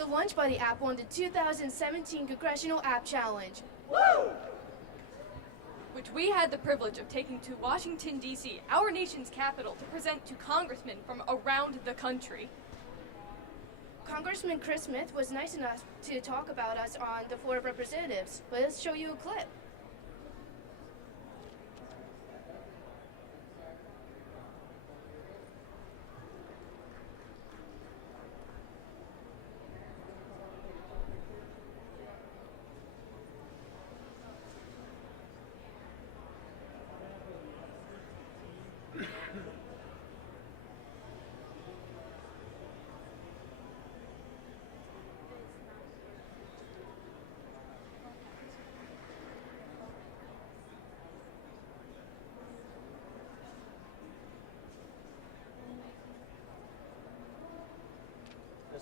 The Lunch Buddy app won the 2017 Congressional App Challenge, which we had the privilege of taking to Washington, D.C., our nation's capital, to present to congressmen from around the country. Congressman Chris Smith was nice enough to talk about us on the floor of representatives. Let's show you a clip.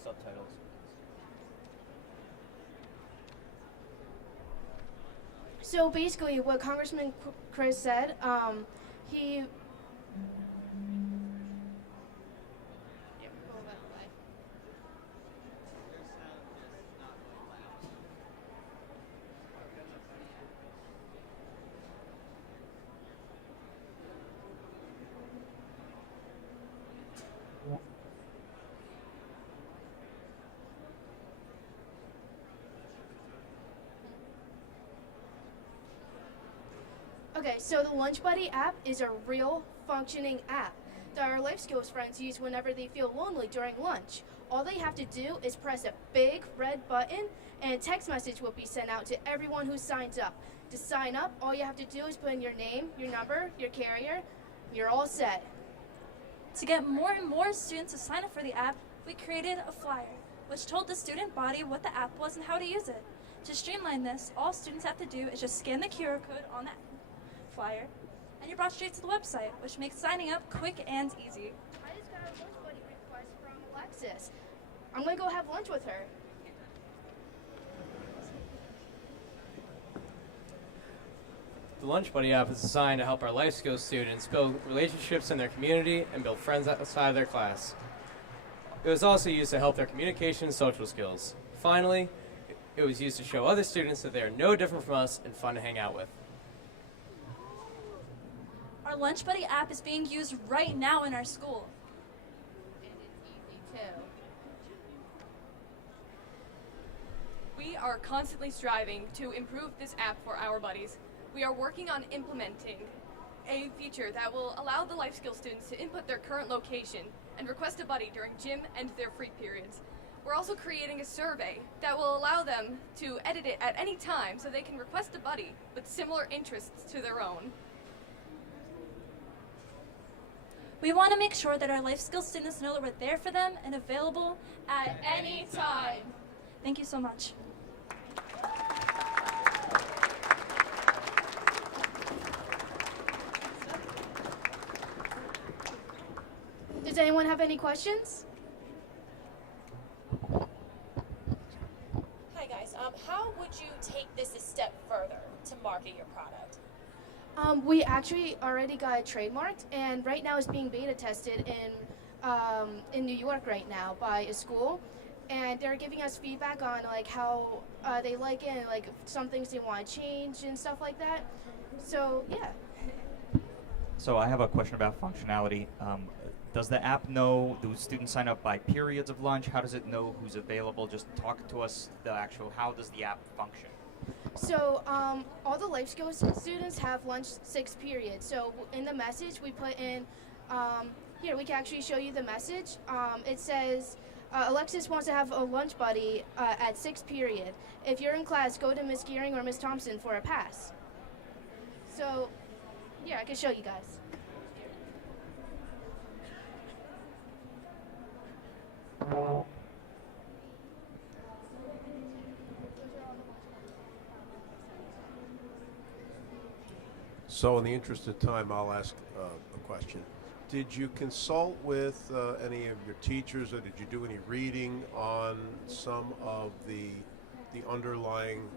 Subtitles. So basically, what Congressman Chris said, he. Okay, so the Lunch Buddy app is a real functioning app that our life skills friends use whenever they feel lonely during lunch. All they have to do is press a big red button and a text message will be sent out to everyone who signs up. To sign up, all you have to do is put in your name, your number, your carrier. You're all set. To get more and more students to sign up for the app, we created a flyer, which told the student body what the app was and how to use it. To streamline this, all students have to do is just scan the QR code on that flyer, and you're brought straight to the website, which makes signing up quick and easy. I just got a Lunch Buddy request from Alexis. I'm gonna go have lunch with her. The Lunch Buddy app is designed to help our life skills students build relationships in their community and build friends outside of their class. It was also used to help their communication and social skills. Finally, it was used to show other students that they are no different from us and fun to hang out with. Our Lunch Buddy app is being used right now in our school. And it's easy too. We are constantly striving to improve this app for our buddies. We are working on implementing a feature that will allow the life skills students to input their current location and request a buddy during gym and their free periods. We're also creating a survey that will allow them to edit it at any time so they can request a buddy with similar interests to their own. We want to make sure that our life skills students know that we're there for them and available at any time. Thank you so much. Does anyone have any questions? Hi guys, how would you take this a step further to market your product? We actually already got it trademarked, and right now it's being beta tested in New York right now by a school, and they're giving us feedback on like how they like it and like some things they want to change and stuff like that. So yeah. So I have a question about functionality. Does the app know, do students sign up by periods of lunch? How does it know who's available? Just talk to us how does the app function? So all the life skills students have lunch 6 periods. So in the message we put in, here we can actually show you the message. It says, Alexis wants to have a lunch buddy at 6 period. If you're in class, go to Miss Gearing or Miss Thompson for a pass. So here, I can show you guys. So in the interest of time, I'll ask a question. Did you consult with any of your teachers, or did you do any reading on some of the underlying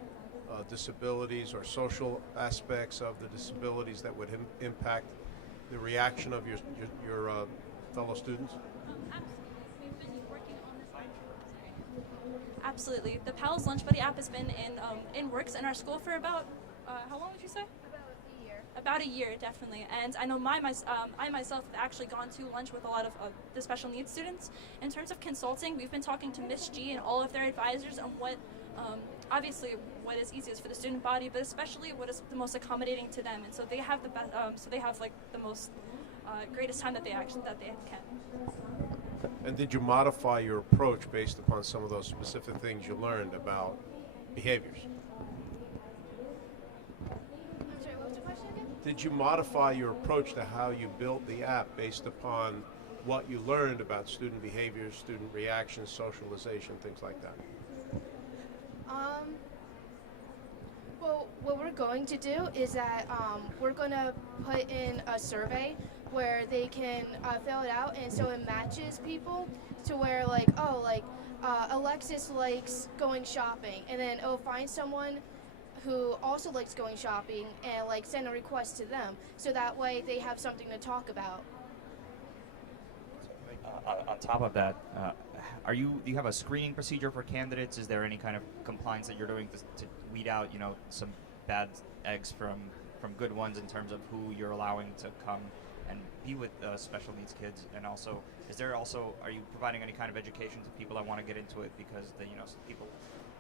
disabilities or social aspects of the disabilities that would impact the reaction of your fellow students? Absolutely. We've been working on this. Absolutely. The PALS Lunch Buddy app has been in works in our school for about, how long would you say? About a year, definitely. And I know I myself have actually gone to lunch with a lot of the special needs students. In terms of consulting, we've been talking to Miss G and all of their advisors on what, obviously, what is easiest for the student body, but especially what is the most accommodating to them. And so they have the best, so they have like the most greatest time that they can. And did you modify your approach based upon some of those specific things you learned about behaviors? I'm sorry, what was the question again? Did you modify your approach to how you built the app based upon what you learned about student behaviors, student reactions, socialization, things like that? Well, what we're going to do is that we're going to put in a survey where they can fill it out, and so it matches people to where, like, Alexis likes going shopping, and then it'll find someone who also likes going shopping and like send a request to them, so that way they have something to talk about. On top of that, do you have a screening procedure for candidates? Is there any kind of compliance that you're doing to weed out, some bad eggs from good ones in terms of who you're allowing to come and be with special needs kids? And also, are you providing any kind of education to people that want to get into it, because some people,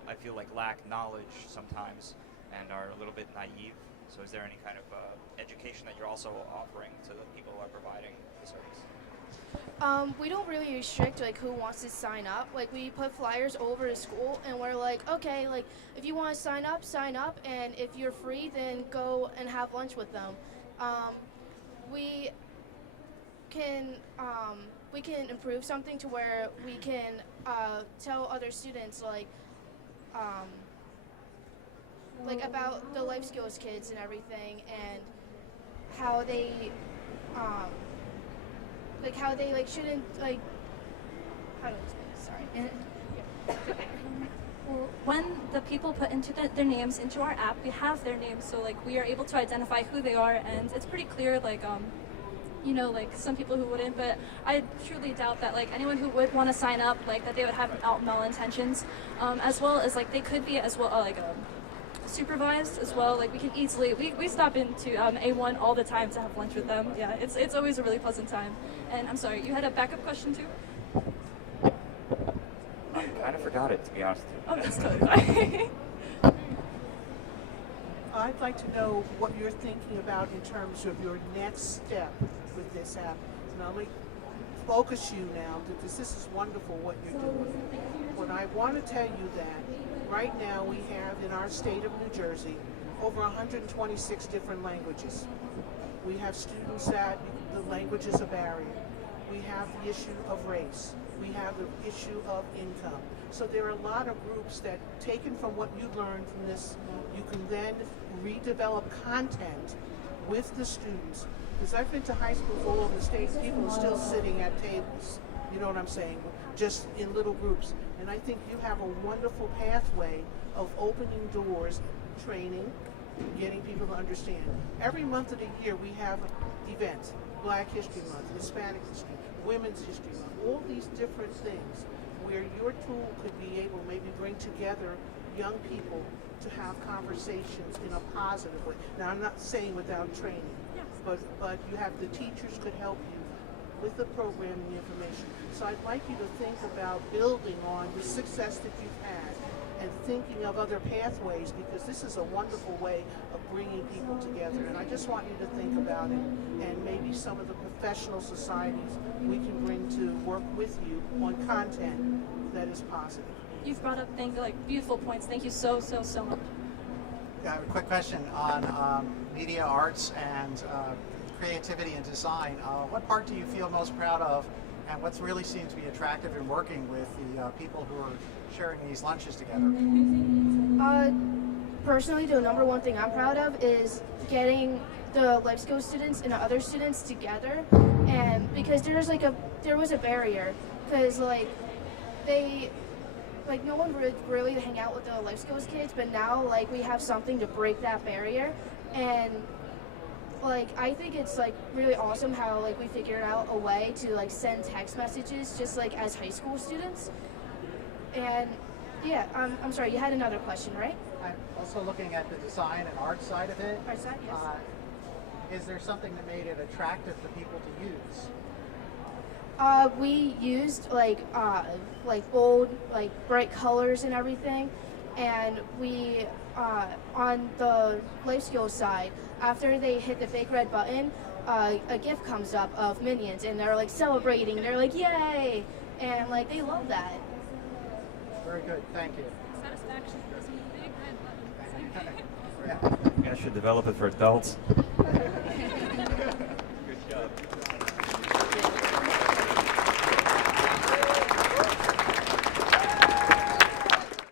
I feel like, lack knowledge sometimes and are a little bit naive. So is there any kind of education that you're also offering to the people who are providing the service? We don't really restrict like who wants to sign up. Like, we put flyers over to school, and we're like, okay, like if you want to sign up, and if you're free, then go and have lunch with them. We can improve something to where we can tell other students like about the life skills kids and everything, and how they shouldn't how do I explain this? Sorry. Well, when the people put into their names into our app, we have their names, so like we are able to identify who they are, and it's pretty clear, like some people who wouldn't, but I truly doubt that like anyone who would want to sign up, like that they would have malintentions, as well as like they could be as well supervised as well. Like we can easily we stop into A1 all the time to have lunch with them. Yeah, it's always a really pleasant time. And I'm sorry, you had a backup question too? I kind of forgot it, to be honest. Oh, that's totally fine. I'd like to know what you're thinking about in terms of your next step with this app. And I'm going to focus you now, because this is wonderful what you're doing. But I want to tell you that right now we have in our state of New Jersey over 126 different languages. We have students that the language is a barrier. We have the issue of race. We have the issue of income. So there are a lot of groups that, taken from what you learned from this, you can then redevelop content with the students. Because I've been to high schools all over the state, people are still sitting at tables, you know what I'm saying, just in little groups. And I think you have a wonderful pathway of opening doors, training, getting people to understand. Every month of the year we have events, Black History Month, Hispanic History, Women's History Month, all these different things where your tool could be able to maybe bring together young people to have conversations in a positive way. Now, I'm not saying without training, but you have the teachers could help you with the program and the information. So I'd like you to think about building on the success that you've had and thinking of other pathways, because this is a wonderful way of bringing people together. And I just want you to think about it, and maybe some of the professional societies we can bring to work with you on content that is positive. You've brought up beautiful points. Thank you so much. Yeah, I have a quick question on media arts and creativity and design. What part do you feel most proud of, and what really seems to be attractive in working with the people who are sharing these lunches together? Personally, the number one thing I'm proud of is getting the life skills students and the other students together, and because there was a barrier, because no one would really hang out with the life skills kids, but now we have something to break that barrier. And I think it's really awesome how we figured out a way to send text messages just as high school students. And Yeah, I'm sorry, you had another question, right? I'm also looking at the design and art side of it. Art side, yes. Is there something that made it attractive to people to use? We used like bold, like bright colors and everything, and we on the life skills side, after they hit the big red button, a gift comes up of minions, and they're like celebrating, and they're like yay, and like they love that. Very good, thank you. Satisfaction. Pressing the big red button. You guys should develop it for adults.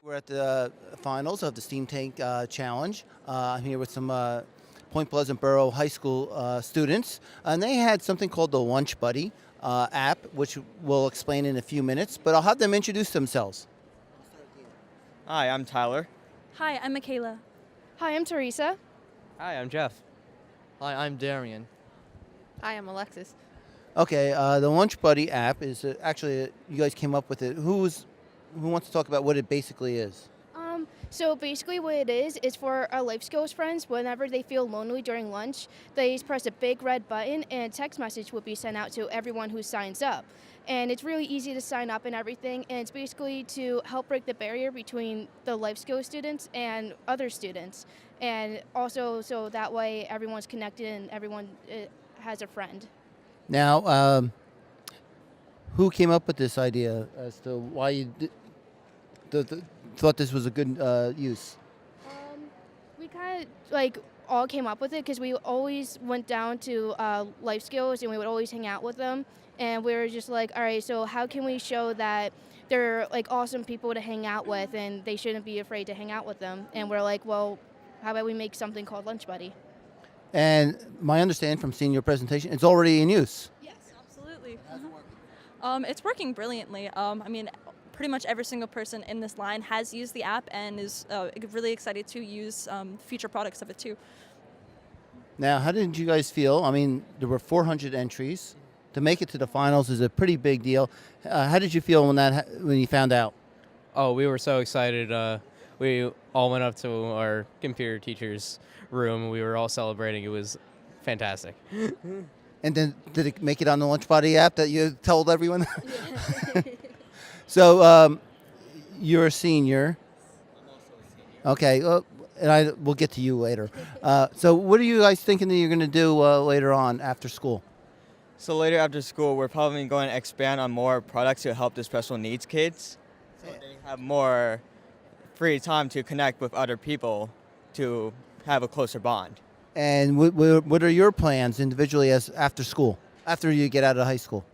We're at the finals of the Steam Tank Challenge. I'm here with some Point Pleasant Borough High School students, and they had something called the Lunch Buddy app, which we'll explain in a few minutes, but I'll have them introduce themselves. Hi, I'm Tyler. Hi, I'm Michaela. Hi, I'm Teresa. Hi, I'm Jeff. Hi, I'm Darian. Hi, I'm Alexis. Okay, the Lunch Buddy app is actually, you guys came up with it. Who wants to talk about what it basically is? So basically what it is for our life skills friends, whenever they feel lonely during lunch, they just press a big red button and a text message will be sent out to everyone who signs up. And it's really easy to sign up and everything, and it's basically to help break the barrier between the life skills students and other students. And also so that way everyone's connected and everyone has a friend. Now, who came up with this idea as to why you thought this was a good use? We kind of all came up with it because we always went down to life skills and we would always hang out with them, and we were just like, all right, so how can we show that they're like awesome people to hang out with and they shouldn't be afraid to hang out with them? And we're like, well, how about we make something called Lunch Buddy? And my understanding from seeing your presentation, it's already in use. Yes, absolutely. It's working brilliantly. Pretty much every single person in this line has used the app and is really excited to use future products of it too. Now, how did you guys feel? I mean, there were 400 entries. To make it to the finals is a pretty big deal. How did you feel when you found out? Oh, we were so excited. We all went up to our computer teacher's room. We were all celebrating. It was fantastic. And then did it make it on the Lunch Buddy app that you told everyone? So you're a senior. I'm also a senior. Okay, and we'll get to you later. So what are you guys thinking that you're going to do later on after school? So later after school, we're probably going to expand on more products to help the special needs kids. So they have more free time to connect with other people to have a closer bond. And what are your plans individually as after school, after you get out of high school?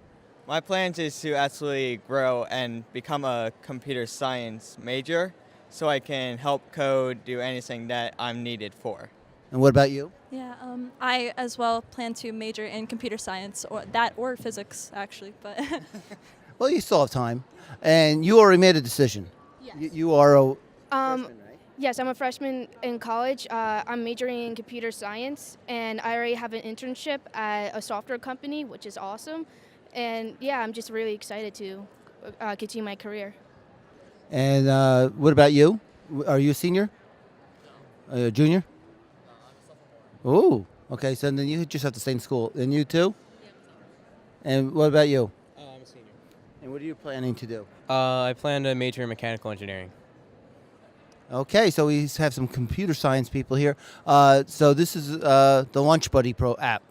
My plans is to actually grow and become a computer science major so I can help code, do anything that I'm needed for. And what about you? Yeah, I as well plan to major in computer science or physics actually, but Well, you still have time. And you already made a decision. Yes. You are a freshman, right? Yes, I'm a freshman in college. I'm majoring in computer science, and I already have an internship at a software company, which is awesome. And yeah, I'm just really excited to continue my career. And what about you? Are you a senior? No. A junior? No, I'm a sophomore. Oh, okay. So then you just have to stay in school. And you too? Yeah. And what about you? I'm a senior. And what are you planning to do? I plan to major in mechanical engineering. Okay, so we have some computer science people here. So this is the Lunch Buddy Pro app.